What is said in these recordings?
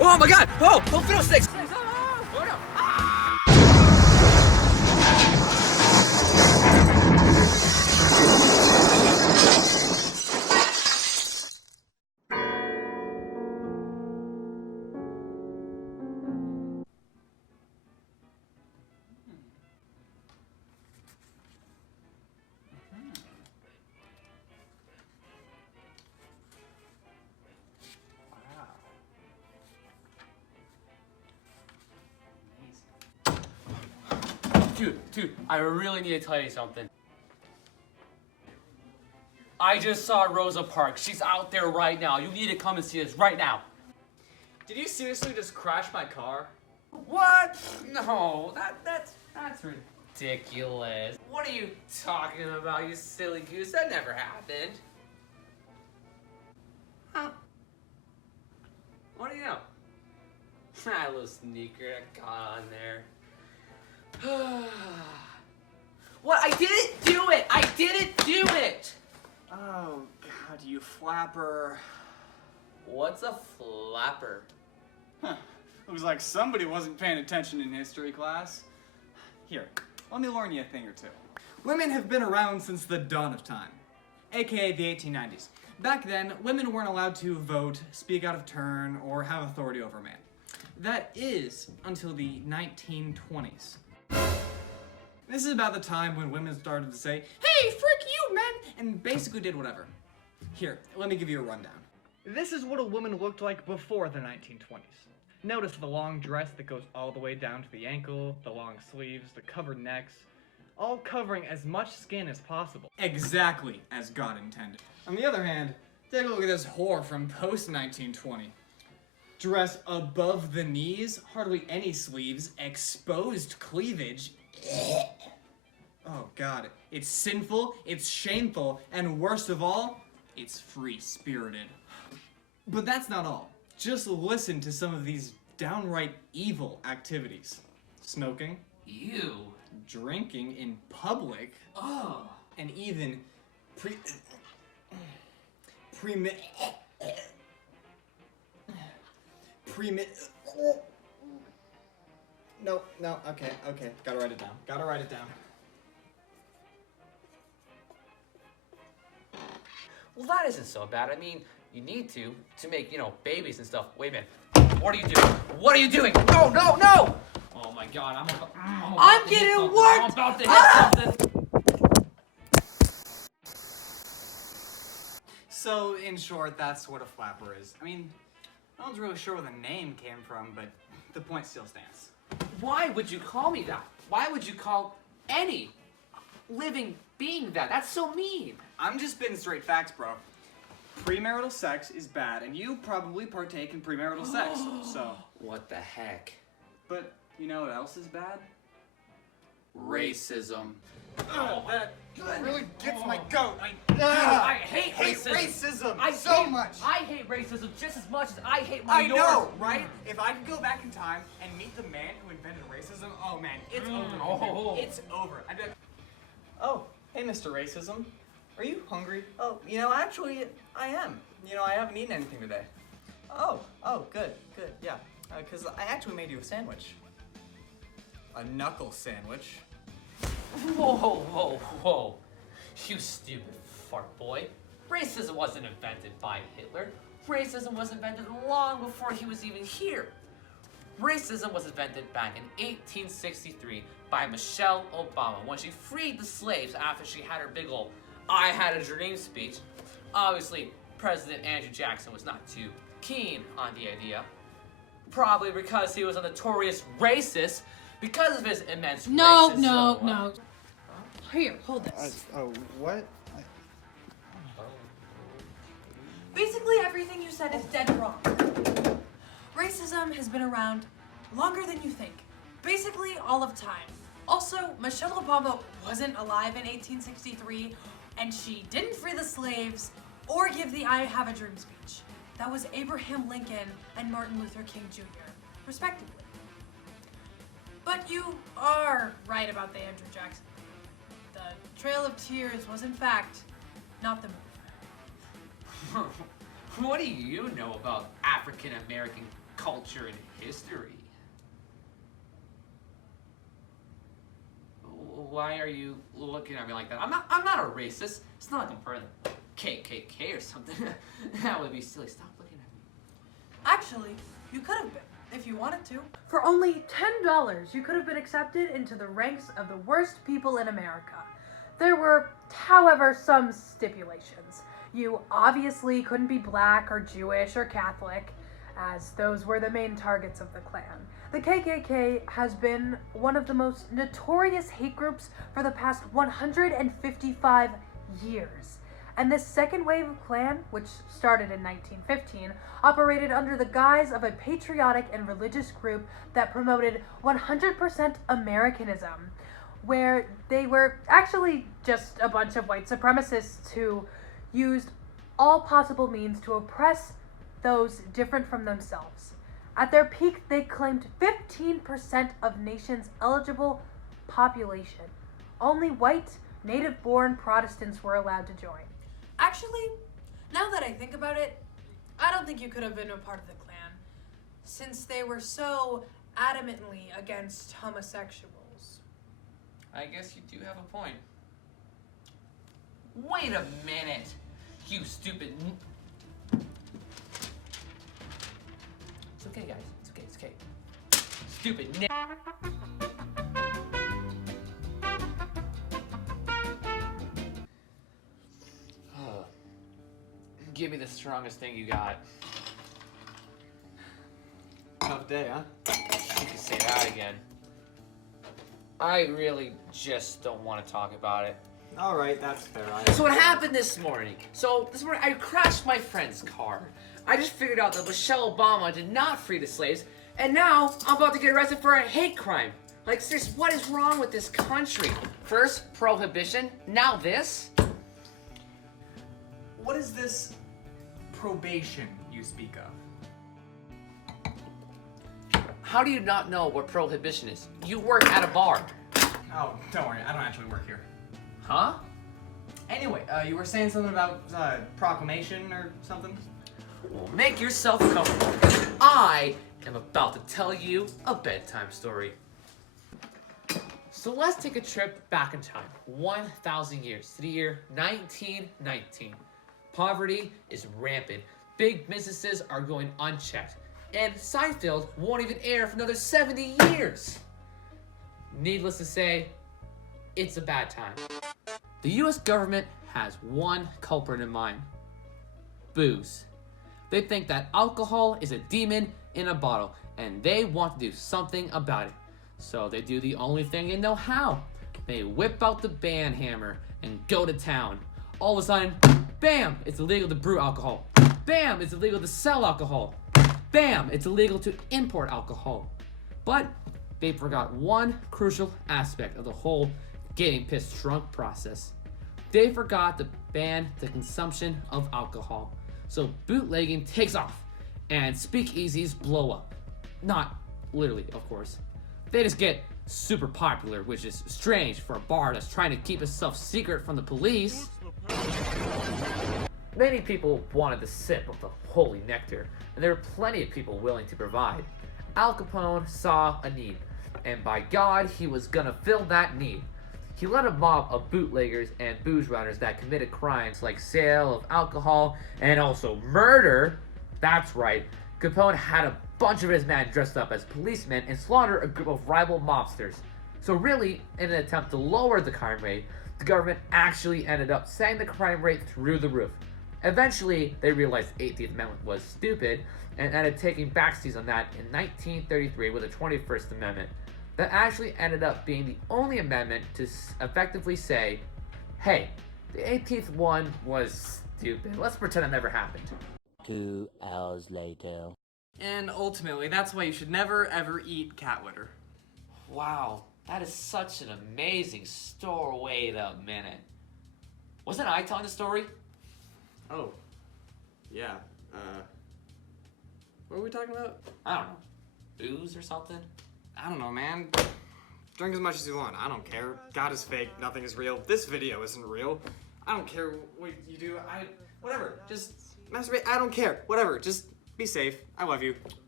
Oh my God! Oh fiddlesticks! Oh no! Dude, I really need to tell you something. I just saw Rosa Parks. She's out there right now. You need to come and see this right now. Did you seriously just crash my car? What? No, that's ridiculous. What are you talking about, you silly goose? That never happened. Huh? What do you know? That little sneaker that got on there. What? I didn't do it! I didn't do it! Oh, God, you flapper. What's a flapper? Huh. Looks like somebody wasn't paying attention in history class. Here, let me learn you a thing or two. Women have been around since the dawn of time, aka the 1890s. Back then, women weren't allowed to vote, speak out of turn, or have authority over a man. That is until the 1920s. This is about the time when women started to say, "Hey, frick you, men!" and basically did whatever. Here, let me give you a rundown. This is what a woman looked like before the 1920s. Notice the long dress that goes all the way down to the ankle, the long sleeves, the covered necks, all covering as much skin as possible. Exactly as God intended. On the other hand, take a look at this whore from post-1920. Dress above the knees, hardly any sleeves, exposed cleavage. Oh God, it's sinful, it's shameful, and worst of all, it's free-spirited. But that's not all. Just listen to some of these downright evil activities. Smoking. Ew. Drinking in public. Oh. And even No, okay, gotta write it down. Well, that isn't so bad. I mean, you need to make, babies and stuff. Wait a minute. What are you doing? What are you doing? No! Oh my God, I'm getting worked! I'm about to hit something. So, in short, that's what a flapper is. I mean, no one's really sure where the name came from, but the point still stands. Why would you call me that? Why would you call any living being that? That's so mean. I'm just spitting straight facts, bro. Premarital sex is bad, and you probably partake in premarital sex, so. What the heck? But you know what else is bad? Racism. Oh, that really gets my goat. I hate racism. Much. I hate racism just as much as I hate I minorities. know, right? If I could go back in time and meet the man who invented racism, oh man, it's over. It's over. I'd be like, oh, hey, Mr. Racism. Are you hungry? Oh, actually, I am. I haven't eaten anything today. Oh, good, yeah. Because I actually made you a sandwich. A knuckle sandwich. Whoa. You stupid fart boy. Racism wasn't invented by Hitler. Racism was invented long before he was even here. Racism was invented back in 1863 by Michelle Obama when she freed the slaves after she had her big ol' "I had a dream" speech. Obviously, President Andrew Jackson was not too keen on the idea. Probably because he was a notorious racist because of his immense racism. No. Here, hold this. What? Basically, everything you said is dead wrong. Racism has been around longer than you think. Basically, all of time. Also, Michelle Obama wasn't alive in 1863, and she didn't free the slaves or give the "I have a dream" speech. That was Abraham Lincoln and Martin Luther King Jr., respectively. But you are right about the Andrew Jackson. The Trail of Tears was, in fact, not the movie. What do you know about African American culture and history. Why are you looking at me like that? I'm not a racist. It's not like I'm part of the KKK or something. That would be silly. Stop looking at me. Actually, you could have been, if you wanted to. For only $10, you could have been accepted into the ranks of the worst people in America. There were, however, some stipulations. You obviously couldn't be black or Jewish or Catholic, as those were the main targets of the Klan. The KKK has been one of the most notorious hate groups for the past 155 years. And this second wave of Klan, which started in 1915, operated under the guise of a patriotic and religious group that promoted 100% Americanism, where they were actually just a bunch of white supremacists who used all possible means to oppress those different from themselves. At their peak, they claimed 15% of nation's eligible population. Only white, native-born Protestants were allowed to join. Actually, now that I think about it, I don't think you could have been a part of the Klan, since they were so adamantly against homosexuals. I guess you do have a point. Wait a minute, you stupid... It's okay, guys. It's okay. Stupid Give me the strongest thing you got. Tough day, huh? You can say that again. I really just don't want to talk about it. All right, that's fair. So what happened this morning? This morning I crashed my friend's car. I just figured out that Michelle Obama did not free the slaves, and now I'm about to get arrested for a hate crime. Like, seriously, what is wrong with this country? First, Prohibition, now this? What is this probation you speak of? How do you not know what Prohibition is? You work at a bar. Oh, don't worry, I don't actually work here. Huh? Anyway, you were saying something about proclamation or something? Well, make yourself comfortable, because I am about to tell you a bedtime story. So let's take a trip back in time, 1,000 years, to the year 1919. Poverty is rampant. Big businesses are going unchecked. And Seinfeld won't even air for another 70 years. Needless to say, it's a bad time. The US government has one culprit in mind: booze. They think that alcohol is a demon in a bottle, and they want to do something about it. So they do the only thing they know how. They whip out the band hammer and go to town. All of a sudden, bam, it's illegal to brew alcohol. Bam, it's illegal to sell alcohol. Bam, it's illegal to import alcohol. But they forgot one crucial aspect of the whole getting pissed drunk process. They forgot to ban the consumption of alcohol. So bootlegging takes off, and speakeasies blow up. Not literally, of course. They just get super popular, which is strange for a bar that's trying to keep itself secret from the police. Many people wanted the sip of the holy nectar, and there were plenty of people willing to provide. Al Capone saw a need, and by God, he was gonna fill that need. He led a mob of bootleggers and booze runners that committed crimes like sale of alcohol and also murder. That's right, Capone had a bunch of his men dressed up as policemen and slaughtered a group of rival mobsters. So really, in an attempt to lower the crime rate, the government actually ended up setting the crime rate through the roof. Eventually, they realized the 18th Amendment was stupid and ended taking backseats on that in 1933 with the 21st Amendment. That actually ended up being the only amendment to effectively say, hey, the 18th one was stupid. Let's pretend it never happened. 2 hours later. And ultimately, that's why you should never ever eat cat litter. Wow, that is such an amazing story. Wait a minute. Wasn't I telling the story? Oh. Yeah. What were we talking about? I don't know. Booze or something? I don't know, man. Drink as much as you want. I don't care. God is fake. Nothing is real. This video isn't real. I don't care what you do. Whatever. Just masturbate. I don't care. Whatever. Just be safe. I love you.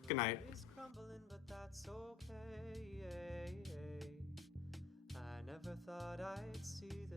Good night. It's crumbling, but that's okay. I never thought I'd see